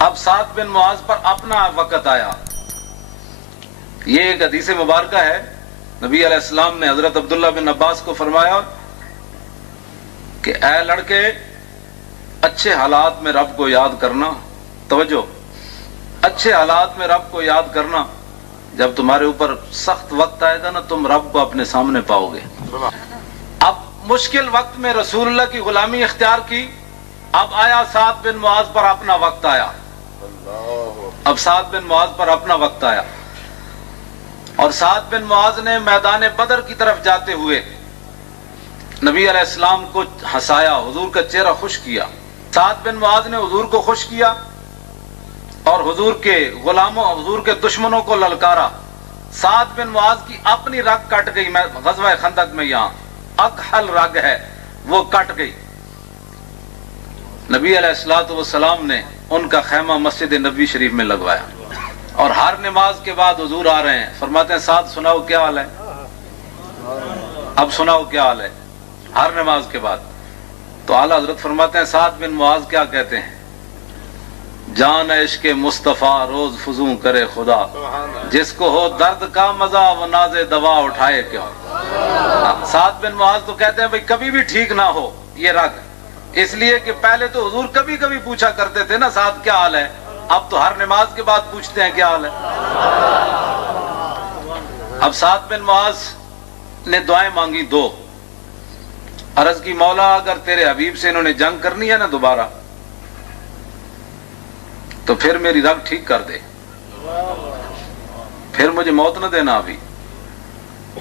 اب سعد بن معاذ پر اپنا وقت آیا. یہ ایک حدیث مبارکہ ہے. نبی علیہ السلام نے حضرت عبداللہ بن عباس کو فرمایا کہ اے لڑکے، اچھے حالات میں رب کو یاد کرنا. توجہ، اچھے حالات میں رب کو یاد کرنا. جب تمہارے اوپر سخت وقت آئے گا نا، تم رب کو اپنے سامنے پاؤ گے. اب مشکل وقت میں رسول اللہ کی غلامی اختیار کی. اب آیا سعد بن معاذ پر اپنا وقت آیا. اب سعد بن معاذ پر اپنا وقت آیا، اور سعد بن معاذ نے میدان بدر کی طرف جاتے ہوئے نبی علیہ السلام کو ہنسایا، حضور کا چہرہ خوش کیا. سعد بن معاذ نے حضور کو خوش کیا اور حضور کے غلاموں، حضور کے دشمنوں کو للکارا. سعد بن معاذ کی اپنی رگ کٹ گئی. میں غزوہ خندق میں، یہاں اکحل رگ ہے، وہ کٹ گئی. نبی علیہ الصلوۃ والسلام نے ان کا خیمہ مسجد نبوی شریف میں لگوایا، اور ہر نماز کے بعد حضور آ رہے ہیں، فرماتے ہیں سعد سناؤ کیا حال ہے. اب سناؤ کیا حال ہے، ہر نماز کے بعد. تو اعلیٰ حضرت فرماتے ہیں سعد بن معاذ کیا کہتے ہیں؟ جان عشق مصطفیٰ روز فزوں کرے خدا، جس کو ہو درد کا مزہ وہ ناز دوا اٹھائے کیوں. سعد بن معاذ تو کہتے ہیں بھئی کبھی بھی ٹھیک نہ ہو یہ رگ، اس لیے کہ پہلے تو حضور کبھی کبھی پوچھا کرتے تھے نا سعد کیا حال ہے، اب تو ہر نماز کے بعد پوچھتے ہیں کیا حال ہے. اب سعد بن معاذ نے دعائیں مانگی دو. عرض کی مولا اگر تیرے حبیب سے انہوں نے جنگ کرنی ہے نا دوبارہ، تو پھر میری رگ ٹھیک کر دے، پھر مجھے موت نہ دینا ابھی.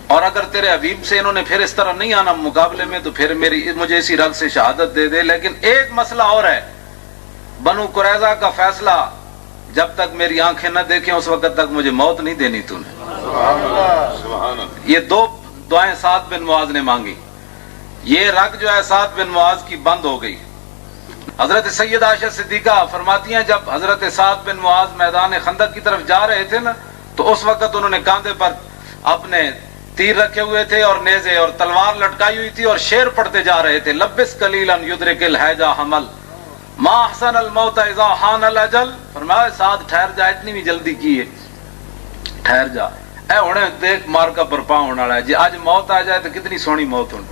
اور اگر تیرے حبیب سے انہوں نے پھر اس طرح نہیں آنا مقابلے میں، تو پھر مجھے اسی رگ سے شہادت دے دے. لیکن ایک مسئلہ اور ہے، بنو قریظہ کا فیصلہ جب تک میری آنکھیں نہ دیکھیں اس وقت تک مجھے موت نہیں دینی تو نے. یہ دو دعائیں سعد بن معاذ نے مانگی. یہ رگ جو ہے سعد بن معاذ کی بند ہو گئی. حضرت سیدہ عائشہ صدیقہ فرماتی ہیں جب حضرت سعد بن معاذ میدان خندق کی طرف جا رہے تھے نا، تو اس وقت انہوں نے کاندھے پر اپنے تیر رکھے ہوئے تھے اور نیزے اور تلوار لٹکائی ہوئی تھی، اور شعر پڑھتے جا رہے تھے، لبس قلیلا یدرک الحیجا حمل ما احسن الموت اذا حان الاجل. فرمایا سعد ٹھہر جا، اتنی بھی جلدی کی ہے، ٹھہر جا. اے ہونے دیکھ مار کا برپا ہونے والا ہے جی، آج موت آ جائے تو کتنی سونی موت ہونی.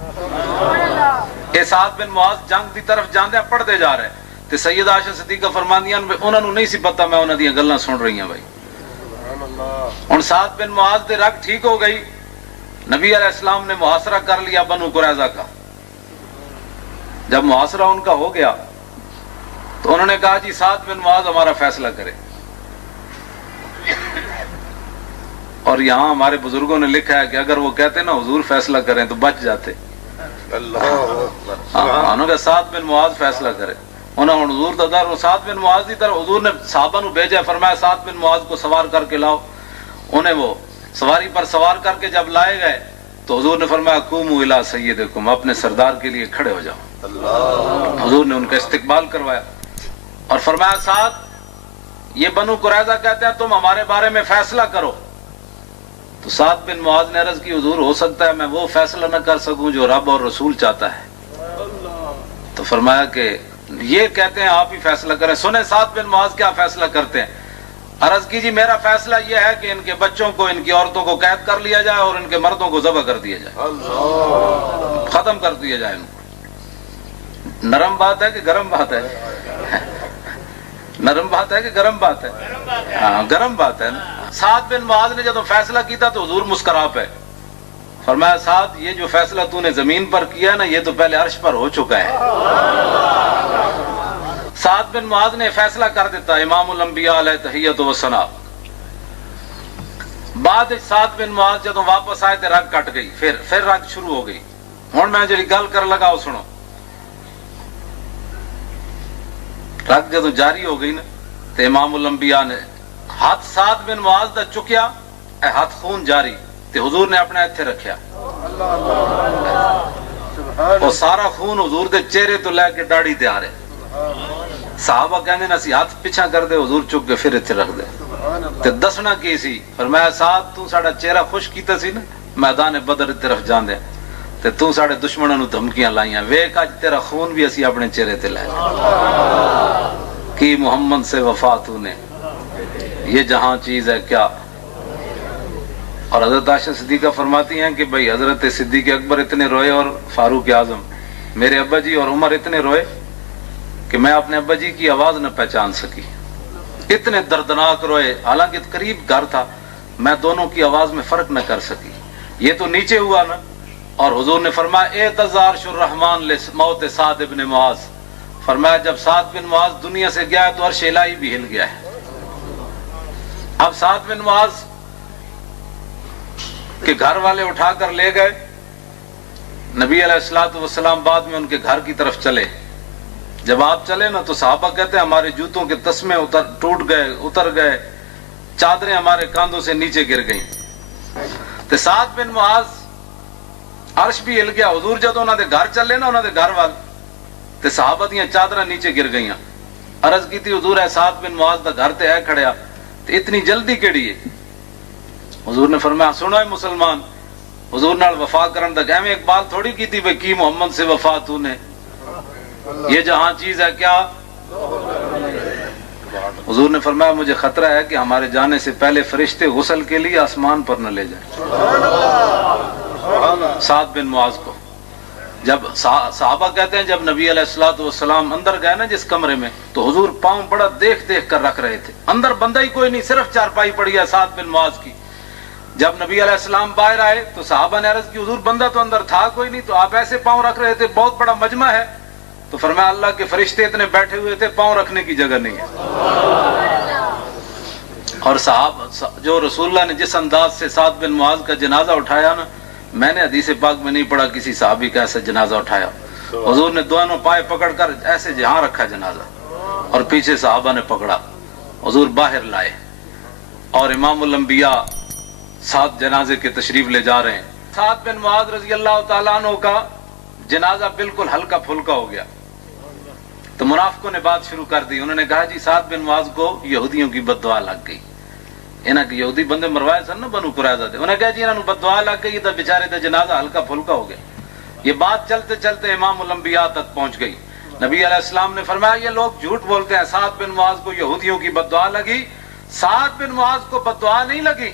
اے سعد بن معاذ جنگ دی طرف جاندے پڑھتے جا رہے تے سیدہ عائشہ صدیقہ فرماندیاں انہاں نوں نہیں سی پتہ میں انہاں دیاں گلاں سن رہی ہوں. بھائی ہن سعد بن معاذ دے رگ ٹھیک ہو گئی. نبی علیہ السلام نے محاصرہ کر لیا بنو قریظہ کا. جب محاصرہ ان کا ہو گیا تو انہوں نے کہا جی سعد بن معاذ ہمارا فیصلہ کرے. اور یہاں ہمارے بزرگوں نے لکھا ہے کہ اگر وہ کہتے نا حضور فیصلہ کریں تو بچ جاتے. انہوں نے سعد بن معاذ فیصلہ کرے. انہوں نے حضور دا در سعد بن معاذ دی طرف حضور نے صحابہ نو بھیجا، فرمایا سعد بن معاذ کو سوار کر کے لاؤ. انہیں وہ سواری پر سوار کر کے جب لائے گئے تو حضور نے فرمایا قوموا الی سیدکم، اپنے سردار کے لیے کھڑے ہو جاؤ. حضور نے ان کا استقبال کروایا اور فرمایا سعد یہ بنو قریظہ کہتے ہیں تم ہمارے بارے میں فیصلہ کرو. تو سعد بن معاذ نے عرض کی حضور ہو سکتا ہے میں وہ فیصلہ نہ کر سکوں جو رب اور رسول چاہتا ہے. تو فرمایا کہ یہ کہتے ہیں آپ ہی فیصلہ کریں. سنیں سعد بن معاذ کیا فیصلہ کرتے ہیں. عرض کی جی میرا فیصلہ یہ ہے کہ ان کے بچوں کو ان کی عورتوں کو قید کر لیا جائے اور ان کے مردوں کو ذبح کر دیا جائے، ختم کر دیا جائے. ان کو نرم بات ہے کہ گرم بات ہے؟ نرم بات ہے کہ گرم بات ہے؟ ہاں گرم بات ہے نا. سعد بن معاذ نے جب فیصلہ کیا تو حضور مسکرا پہ فرمایا سعد یہ جو فیصلہ تو نے زمین پر کیا نا یہ تو پہلے عرش پر ہو چکا ہے. سعد بن معاذ نے فیصلہ کر دیتا امام الانبیاء علیہ تحیت و ثنا. بعد سعد بن معاذ جب واپس آئے تو رگ کٹ گئی، پھر رگ شروع ہو گئی. ہوں میں جی گل کر لگا وہ سنو. رگ جدو جاری ہو گئی نا تو امام الانبیاء نے ہاتھ سعد بن معاذ دا چکیا، اے ہاتھ خون جاری تے حضور نے اپنے اتھے رکھیا. اور سارا خون حضور دے چہرے تو لے کے داڑھی تے آ رہے. صحابہ کہندے نا سی ہاتھ پیچھا کر دے، حضور چک کے پھر اتھے رکھ دے. تے دسنا کی سی؟ فرمایا سعد تو ساڈا چہرہ خوش کیتا سی نا میدان بدر دی طرف جاندے تے تو ساڈے دشمناں نوں دھمکیاں لائیاں، ویکھ اج تیرا خون بھی اسی اپنے چہرے تے لے. کی محمد سے وفا تو نے، یہ جہاں چیز ہے کیا. اور حضرت عائشہ صدیقہ فرماتی ہیں کہ بھئی حضرت صدیق اکبر اتنے روئے اور فاروق اعظم، میرے ابا جی اور عمر اتنے روئے کہ میں اپنے ابا جی کی آواز نہ پہچان سکی، اتنے دردناک روئے، حالانکہ قریب گھر تھا، میں دونوں کی آواز میں فرق نہ کر سکی. یہ تو نیچے ہوا نا، اور حضور نے فرمایا اعتذار عرش الرحمن موت سعد بن معاذ، فرمایا جب سعد بن معاذ دنیا سے گیا ہے تو عرش الہی بھی ہل گیا ہے. اب سعد بن معاذ کے گھر والے اٹھا کر لے گئے، نبی علیہ الصلوۃ والسلام بعد میں ان کے گھر کی طرف چلے. جب آپ چلے نا تو صحابہ کہتے ہیں ہمارے جوتوں کے تسمے ٹوٹ گئے، اتر گئے، چادریں ہمارے کاندھوں سے نیچے گر گئیں. تو سعد بن معاذ عرش بھی ہل گیا. حضور جب انہوں نے گھر چلے نا، انہوں نے گھر وال تے صحابہ دیاں چادراں نیچے گر گئیاں. عرض کی تھی حضور ہے سعد بن معاذ دا گھر تے ہے کھڑیا، تے اتنی جلدی کیڑی ہے؟ حضور نے فرمایا سنو اے مسلمان، حضور نال وفا کرن دا ایویں اقبال تھوڑی کیتی بھئی کی محمد سے وفا تو نے، یہ جہاں چیز ہے کیا. حضور نے فرمایا مجھے خطرہ ہے کہ ہمارے جانے سے پہلے فرشتے غسل کے لیے آسمان پر نہ لے جائیں سعد بن معاذ کو. جب صحابہ کہتے ہیں جب نبی علیہ الصلوۃ والسلام اندر گئے نا جس کمرے میں، تو حضور پاؤں بڑا دیکھ دیکھ کر رکھ رہے تھے. اندر بندہ ہی کوئی نہیں، صرف چارپائی پڑی ہے سعد بن معاذ کی. جب نبی علیہ السلام باہر آئے تو صحابہ نے عرض کی حضور بندہ تو اندر تھا کوئی نہیں، تو آپ ایسے پاؤں رکھ رہے تھے، بہت بڑا مجمع ہے. تو فرمایا اللہ کے فرشتے اتنے بیٹھے ہوئے تھے، پاؤں رکھنے کی جگہ نہیں ہے. اور صحابہ جو رسول اللہ نے جس انداز سے سعد بن معاذ کا جنازہ اٹھایا نا، میں نے حدیث پاک میں نہیں پڑھا کسی صحابی کا ایسا جنازہ اٹھایا. حضور نے دونوں پائے پکڑ کر ایسے جہاں رکھا جنازہ، اور پیچھے صحابہ نے پکڑا، حضور باہر لائے، اور امام الانبیاء ساتھ جنازے کے تشریف لے جا رہے ہیں. سعد بن معاذ رضی اللہ تعالیٰ عنہ کا جنازہ بالکل ہلکا پھلکا ہو گیا. تو منافقوں نے بات شروع کر دی. انہوں نے کہا جی سعد بن معاذ کو یہودیوں کی بد دعا لگ گئی. انہاں کے یہودی بندے مروائے سن نا بنو قریظہ دے، انہوں نے کہا جی انہوں بد دعا لگ گئی، تو بیچارے دا جنازہ ہلکا پھلکا ہو گیا. یہ بات چلتے چلتے امام الانبیاء تک پہنچ گئی. نبی علیہ السلام نے فرمایا یہ لوگ جھوٹ بولتے ہیں، سعد بن معاذ کو یہودیوں کی بد دعا لگی. سعد بن معاذ کو بد دعا نہیں لگی،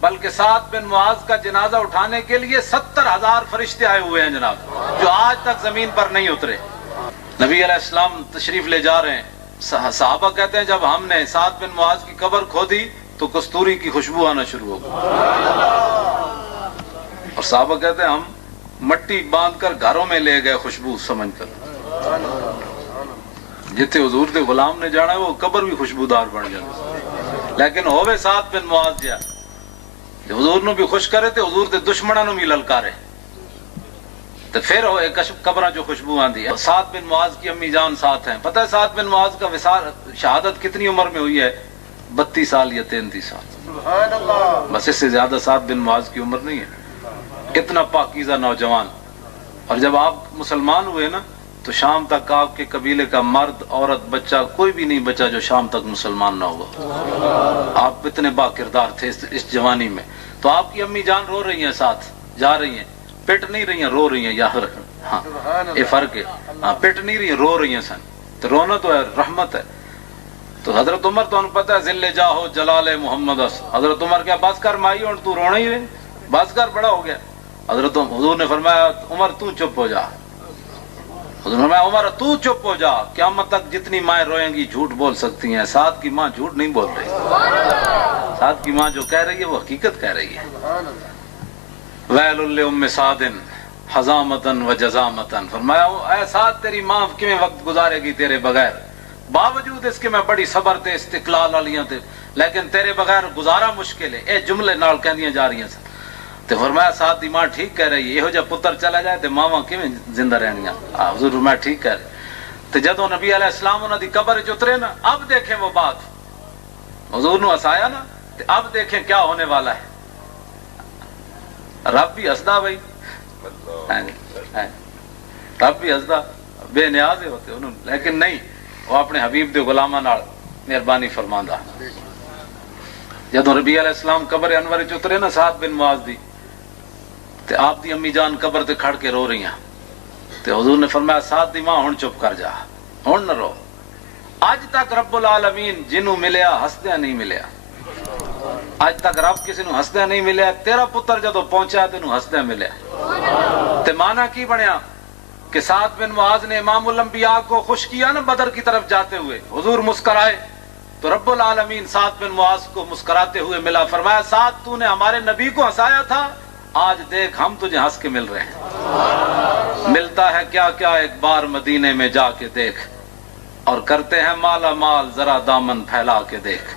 بلکہ سعد بن معاذ کا جنازہ اٹھانے کے لیے 70,000 فرشتے آئے ہوئے ہیں جناب، جو آج تک زمین پر نہیں اترے. نبی علیہ السلام تشریف لے جا رہے ہیں. صحابہ کہتے ہیں جب ہم نے سعد بن معاذ کی قبر کھودی تو کستوری کی خوشبو آنا شروع ہو گئی. اور صحابہ کہتے ہیں ہم مٹی باندھ کر گھروں میں لے گئے خوشبو سمجھ کر. جتنے حضور دے غلام نے جانا ہے وہ قبر بھی خوشبودار بن جاتی. لیکن ہوئے سعد بن معاذ جا حضور نو بھی خوش کرے تے حضور دے دشمنوں نو بھی للکارے، تو پھر قبراں جو خوشبو آندی ہے. سعد بن معاذ کی امی جان ساتھ ہیں. پتہ ہے سعد بن معاذ کا وصال شہادت کتنی عمر میں ہوئی ہے؟ 32 سال یا 33 سال، بس اس سے زیادہ سعد بن معاذ کی عمر نہیں ہے. اتنا پاکیزہ نوجوان. اور جب آپ مسلمان ہوئے نا تو شام تک آپ کے قبیلے کا مرد عورت بچہ کوئی بھی نہیں بچا جو شام تک مسلمان نہ ہوا. آپ اتنے با کردار تھے اس جوانی میں. تو آپ کی امی جان رو رہی ہیں، ساتھ جا رہی ہیں، پٹ نہیں رہی ہیں، رو رہی ہیں. یاد رکھنا، ہاں یہ فرق ہے. ہاں پٹ نہیں رہی ہیں، رو رہی ہیں سن. تو رونا تو ہے رحمت ہے. تو حضرت عمر تو انہوں پتہ ہے ذل جاہو جلال محمد اس. حضرت عمر کیا بس کر مائی اور تو رونا ہی رہے، بس کر بڑا ہو گیا. حضور نے فرمایا عمر تو چپ ہو جا. حضور نے فرمایا عمر تو چپ ہو جا، قیامت تک جتنی مائیں روئیں گی جھوٹ بول سکتی ہیں، سعد کی ماں جھوٹ نہیں بول رہی. سعد کی ماں جو کہہ رہی ہے وہ حقیقت کہہ رہی ہے. ویل لام سعد حزامتن و جزامتن. فرمایا اے سعد تیری ماں کیویں وقت گزارے گی تیرے بغیر، باوجود اس کے میں بڑی صبر تے استقلال والیاں تے، لیکن تیرے بغیر گزارا مشکل ہے. اے جملے نال کہندیاں جا رہی ہیں سن. تے فرمایا سعد دی ماں ٹھیک کہہ رہی ہے، یہو جا پتر چلا جائے تے ماواں کیویں زندہ رہنیاں. حضور میں ٹھیک کہہ رہے. تے جدوں نبی علیہ السلام انہاں دی قبر وچ اترے نا، اب دیکھیں وہ بات، حضور نو ہسایا نا، تے اب دیکھیں کیا ہونے والا ہے. رب بھی ہسدا بھائی، رب بھی ہسدا، بے نیاز ہوتے انہوں، لیکن نہیں، وہ اپنے حبیب دے غلاماں نال مہربانی فرماندا. جدوں نبی علیہ السلام قبر انور وچ اترے نا سعد بن معاذ دی، تے آپ دی امی جان قبر تے کھڑ کے رو رہی ہیں. تے حضور نے فرمایا سعد دی ماں ہن چپ کر جا، ہن نہ رو. اج تک رب العالمین جنوں ملیا ہسدیا نہیں ملیا، اج تک رب کسی نو ہسدیا نہیں ملیا، تیرا پتر جدو پہنچا تینوں ہسدیا ملیا۔ تے مانا کی بنیا کہ سعد بن معاذ نے امام الانبیاء کو خوش کیا نا بدر کی طرف جاتے ہوئے، حضور مسکرائے تو رب العالمین سعد بن معاذ کو مسکراتے ہوئے ملا، فرمایا سعد تو نے ہمارے نبی کو ہنسایا تھا، آج دیکھ ہم تجھے ہنس کے مل رہے ہیں۔ ملتا ہے کیا کیا ایک بار مدینے میں جا کے دیکھ، اور کرتے ہیں مالا مال ذرا دامن پھیلا کے دیکھ۔